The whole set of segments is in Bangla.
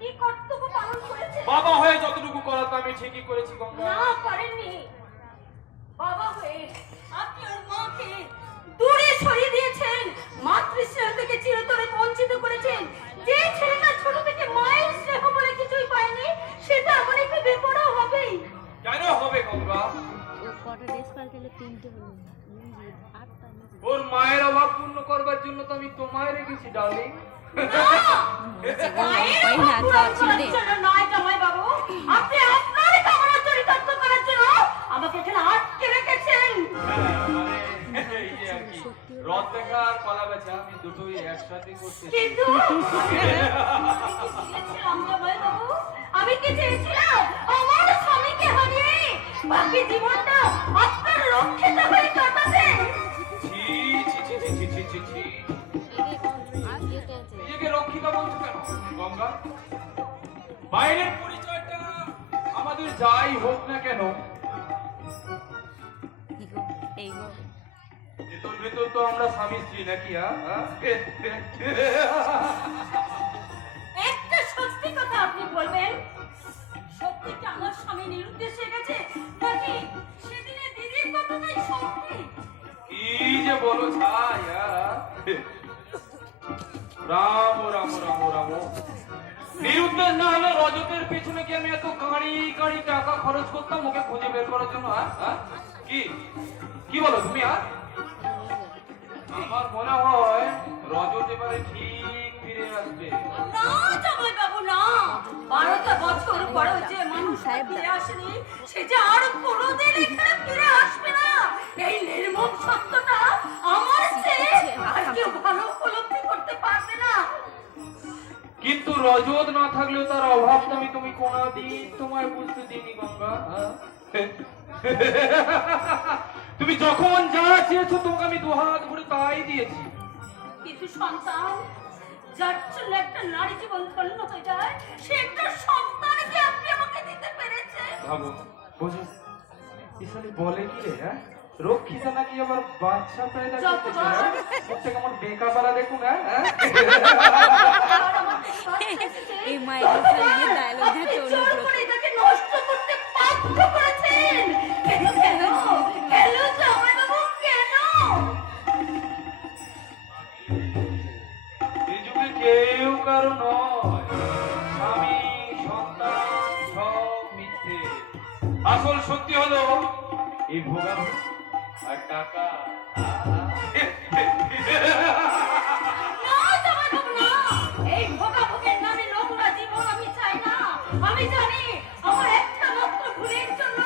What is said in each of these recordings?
কি কর্তব্য পালন করেছেন? বাবা হয়ে যতটুকু করার তা আমি ঠিকই করেছি গঙ্গা। না করেননি। বাবা হয়ে আপনি ওর মাকে দূরে সরিয়ে দিয়েছেন, মাতৃস্নেহ থেকে চিরতরে বঞ্চিত করেছেন। যে ছেলেটা ছোট থেকে মায়ের স্নেহ বলে কিছুই পায়নি, সেটা আমার একটু বেপরোয়া হবেই। কেন হবে গঙ্গা? ওর মায়ের অভাব পূর্ণ করবার জন্য তো আমি তোমায় রেখেছি ডার্লিং। আপনি আপনার কামনা চরিতার্থ করার জন্য আমাকে এখানে আটকে রেখেছেন। রথ দেখা আর কলা বেচা আমি দুটোই একসাথে করতে। কিন্তু আমি কি চেয়েছিলাম আমার স্বামীকে হারিয়ে বাকি জীবনটা আপনার রক্ষিত হয়ে কাটাতে। নিজেকে রক্ষিত বলছো কেন গঙ্গা? বাইরের পরিচয়টা আমাদের যাই হোক না কেন, ভেতর ভেতর তো আমরা স্বামী স্ত্রী নাকি? একটা সত্যি কথা আপনি বলবেন, সত্যিটা আমার স্বামী নিরুদ্দেশে গেছে নাকি সেদিনে দিদির কথাটাই সত্যি? কি যে বলো ছায়া। রাম রাম রাম রাম। নিরুদ্দেশ না হলে রজতের পেছনে কি আমি এত কাঁড়ি কাঁড়ি টাকা খরচ করতাম ওকে খুঁজে বের করার জন্য? কি কি বলো তুমি? আমার মনে হয় রজত এবারে ঠিক ফিরে আসবে। না জামাই বাবু না, 12টা বছর পরেও যে মানুষ ফিরে আসেনি সে যে আর কোনোদিন এখানে ফিরে আসবে না, এই নির্মম সত্যটা আমার চেয়ে আর কেউ ভালো উপলব্ধি করতে পারবে না। কিন্তু রজত না থাকলেও তার অভাবটা আমি তুমি কোনদিন তোমায় বুঝতে দিইনি গঙ্গা। তুমি যখন যা চেয়েছো তোমাকে আমি দুহাত ভরে তাই দিয়েছি। কিন্তু সন্তান যার জন্য একটা নারী জীবন ধন্য হয়ে যায়, সে একটা সন্তানকে আপনি আমাকে দিতে পেরেছে। ভাবো বুঝো ইসালি বলে কি রে? রক্ষিতা নাকি আবার বাচ্চা পেয়ে যাচ্ছে। আমার বেকা পারা দেখুন। এই মায়ের ডায়লগ দিয়ে চলুন এটাকে নষ্ট করতে বাধ্য করেছেন। কেন কেন কেন জামাই বাবু কেন? এই যুগে কেউ কারো নয়, স্বামী সন্তান সব মিথ্যে। আসল সত্যি হলো এই ভোগাভোগ আর টাকা। না জামাই বাবু না, এই ভোগাভোগের নামে নোংরা জীবন আমি চাই না। আমি জানি আমার একটা মাত্র ভুলের জন্য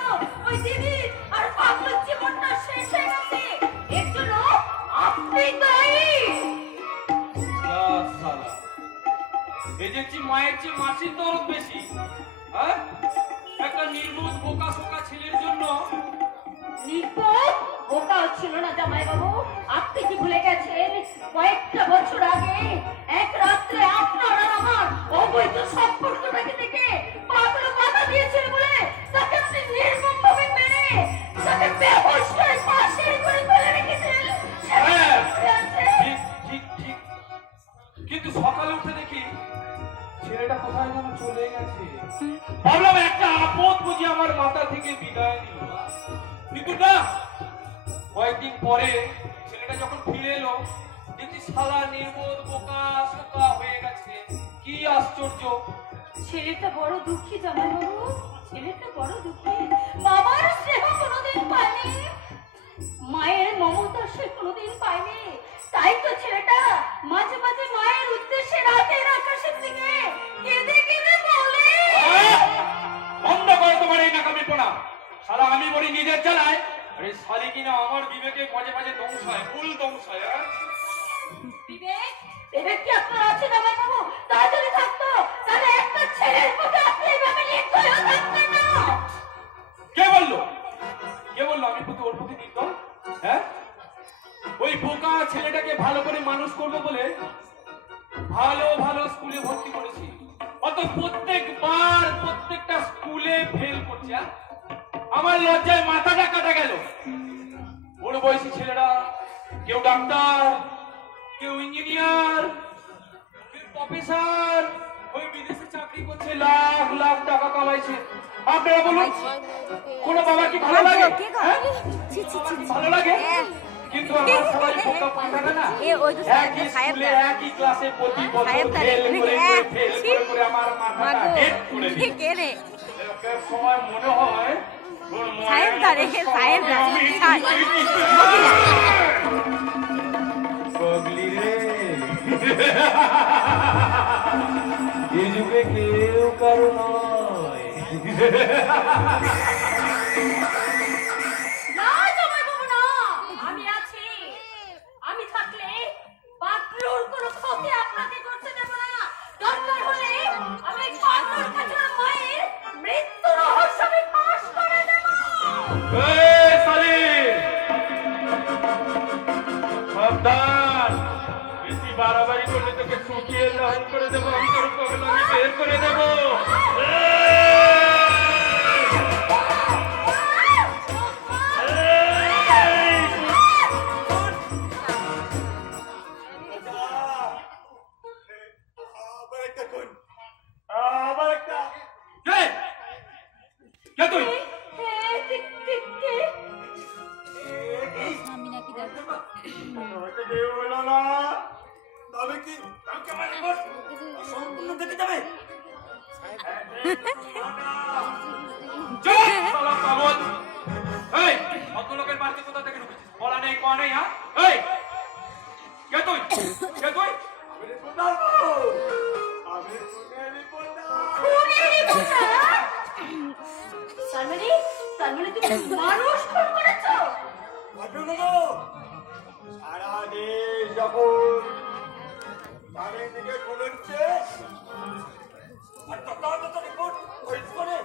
ওই দিদির আর পাগলের জীবনটা শেষ হয়ে গেছে। এর জন্য আপনি দায়ী। এই দেখছি মায়ের চেয়ে মাসির দরদ বেশি। একটা নির্বোধ বোকা শোকা ছেলের জন্য। নির্বোধ বোকা ছিল না জামাই বাবু, আপনি কি ভুলে গেছেন কয়েকটা বছর আগে এক রাত্রে আপনার আর আমার অবৈধ সম্পর্কটাকে দেখে পাগল বাধা দিয়েছিল বলে তাকে আপনি নির্মম ভাবে মেরে তাকে বেহুশ করে পাশের করে ফেলে রেখেছিলেন। ঠিক ঠিক ঠিক। কিন্তু সকালে উঠে দেখি ছেলেটা কোথায় যেন চলে গেছে। ভাবলাম একটা আপদ বুঝি আমার মাথা থেকে বিদায় নিল। কিন্তু না, কয়েকদিন পরে ছেলেটা যখন ফিরে এলো দেখছি সারা নির্বোধ বোকা শোকা হয়ে গেছে। কি আশ্চর্য! ছেলেটা বড় দুঃখী জামাই বাবু, ছেলেটা বড় দুঃখী। বাবার স্নেহ কোনোদিন পায়নি, মায়ের মমতা সে কোনোদিন পায়নি। তাই তো ছেলেটা মাঝে মাঝে মায়ের উদ্দেশ্যে রাতের আকাশের দিকে কেঁদে কেঁদে বলে। বন্ধ করো তোমার এই নাকামি পোনা। সারা আমি বলি নিজের জ্বালায়, আরে শালি কিনা আমার বিবেকে মাঝে মাঝে দংশায়, ভুল দংশায়। বিবেক বিবেক কি আপনার আছে জামাই বাবু? তা যদি থাকতো তাহলে একটা ছেলের প্রতি আপনি এইভাবে নির্দয় হয়ে থাকতেন না। কে বললো? কে বললো আমি প্রতি ওর প্রতি নির্দয়? ওই বোকা ছেলেটাকে ভালো করে মানুষ করবো বলে ভালো ভালো স্কুলে ভর্তি করেছি, অত প্রত্যেকবার প্রত্যেকটা স্কুলে ফেল করছে। আমার লজ্জায় মাথাটা কাটা গেল। বড় বয়সী ছেলেরা কেউ ডাক্তার, কেউ ইঞ্জিনিয়ার, কেউ প্রফেসর, ওই বিদেশে চাকরি চাকরি করছে, লাখ লাখ টাকা কামাইছে। আপনারা বলুন, কোনো বাবা কি ভালো লাগে? কে গো? হ্যাঁ? ছি, ছি, ছি, ছি। ভালো লাগে? হ্যাঁ। কিন্তু আমার সবাই বোকা পাঠাবে না। এ ওই তো একই সাহেব স্কুলে, দা। একই ক্লাসে প্রতি বছর সাহেব দা রে। ফেল করে হ্যাঁ, ফেল ছি। করে আমার মাথাটা মাগো, হেড করে দিল। কে রে? এক সময় মনে হয় ওর মায়ের সাহেব দা রে, মতো সাহেব দা। আমি ছাড়। পাগলি রে। এই যুগে কেউ কারো নয়। না জামাইবাবু না, আমি আছি। আমি থাকলে পাতলুর কোনো ক্ষতি আপনাকে করতে দেব না। দরকার হলে আমি পাতলুর কাছে মায়ের মৃত্যু রহস্য আমি ফাঁস করে দেব। এই সালিম! সাবধান! বেশি বাড়াবাড়ি করলে তোকে চুকিয়ে দহন করে দেবো, অন্তর পাগলামি বের করে দেবো। কে? কে তুই? আমি নাকি দেখো। চুপ! শালা পাগল! এই, ভদ্রলোকের বাড়িতে কোথা থেকে ঢুকেছিস? বলা নেই, কওয়া নেই, হ্যাঁ? এই! কে তুই? কে তুই? তার মানে তুমি মানুষ খুন করেছো? সারা দেশ যখন চারিদিকে খুলেছে